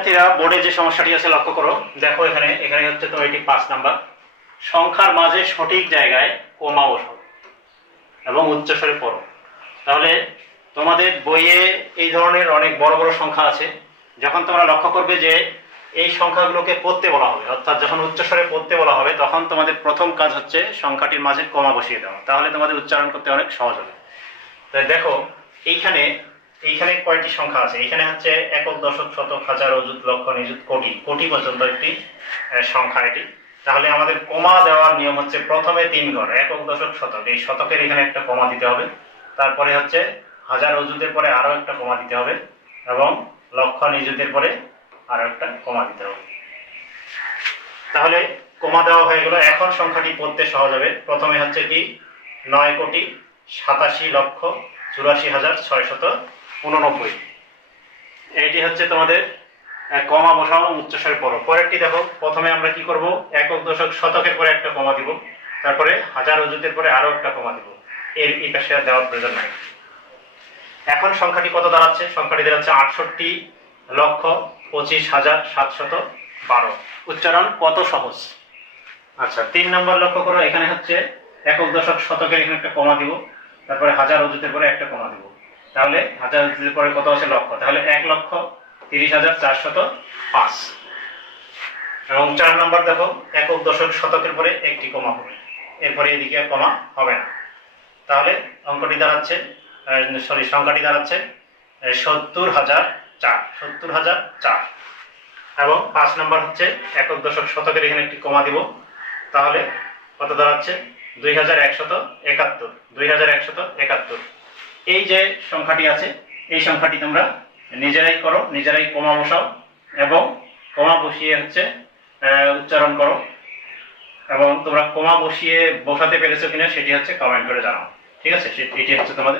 শিক্ষার্থীরা বোর্ডে যে সমস্যাটি আছে, লক্ষ্য করো। দেখো এখানে এখানে হচ্ছে তো এটি পাঁচ নাম্বার। সংখ্যার মাঝে সঠিক জায়গায় কমা বসাও এবং উচ্চস্বরে পড়ো। তাহলে তোমাদের বইয়ে এই ধরনের অনেক বড় বড় সংখ্যা আছে। যখন তোমরা লক্ষ্য করবে যে এই সংখ্যাগুলোকে পড়তে বলা হবে, অর্থাৎ যখন উচ্চস্বরে পড়তে বলা হবে, তখন তোমাদের প্রথম কাজ হচ্ছে সংখ্যাটির মাঝে কমা বসিয়ে দেওয়া। তাহলে তোমাদের উচ্চারণ করতে অনেক সহজ হবে। তাই দেখো, এইখানে এইখানে কয়টি সংখ্যা আছে? এখানে হচ্ছে একক, দশক, শতক, হাজার, অযুত লক্ষ নিযুত, কোটি। কোটি পর্যন্ত একটি সংখ্যা এটি। তাহলে আমাদের কমা দেওয়ার নিয়ম হচ্ছে প্রথমে তিন ঘর, একক, দশক, শতক। এই শতকের এখানে একটা কমা দিতে হবে। তারপরে হচ্ছে হাজার, অযুতের পরে আরও একটা কমা দিতে হবে এবং লক্ষ নিযুতের পরে আরও একটা কমা দিতে হবে। তাহলে কমা দেওয়া হয়ে গেল। এখন সংখ্যাটি পড়তে সহজ হবে। প্রথমে হচ্ছে কি? নয় কোটি সাতাশি লক্ষ চুরাশি হাজার ছয়শত উননব্বই এটি হচ্ছে তোমাদের কমা বসাও উচ্চস্বরে পড়ো পরেরটি দেখো, প্রথমে আমরা কি করব? একক দশক শতকের পরে একটা কমা দিব, তারপরে হাজার অযুতের পরে আরও একটা কমা দিব। এর এই পাশে আর দেওয়ার প্রয়োজন নাই। এখন সংখ্যাটি কত দাঁড়াচ্ছে? সংখ্যাটি দাঁড়াচ্ছে আটষট্টি লক্ষ পঁচিশ হাজার সাতশত বারো। উচ্চারণ কত সহজ? আচ্ছা তিন নম্বর লক্ষ্য করো, এখানে হচ্ছে একক দশক শতকের এখানে একটা কমা দিব, তারপরে হাজার অযুতের পরে একটা কমা দিব। তাহলে হাজার পরে কত আছে লক্ষ? তাহলে এক লক্ষ তিরিশ হাজার চারশত পাঁচ। এবং চার নম্বর দেখো, একক দশক শতকের পরে একটি কমা হবে। এরপরে এদিকে কমা হবে না। তাহলে অঙ্কটি দাঁড়াচ্ছে সরি সংখ্যাটি দাঁড়াচ্ছে সত্তর হাজার চার, সত্তর হাজার চার। এবং পাঁচ নম্বর হচ্ছে একক দশক শতকের এখানে একটি কমা দিব। তাহলে কত দাঁড়াচ্ছে? দুই হাজার একশত একাত্তর। দুই হাজার একশত একাত্তর। এই যে সংখ্যাটি আছে, এই সংখ্যাটি তোমরা নিজেরাই করো, নিজেরাই কমা বসাও এবং কমা বসিয়ে হচ্ছে উচ্চারণ করো। এবং তোমরা কমা বসিয়ে বসাতে পেরেছ কিনা সেটি হচ্ছে কমেন্ট করে জানাও। ঠিক আছে? এটি হচ্ছে তোমাদের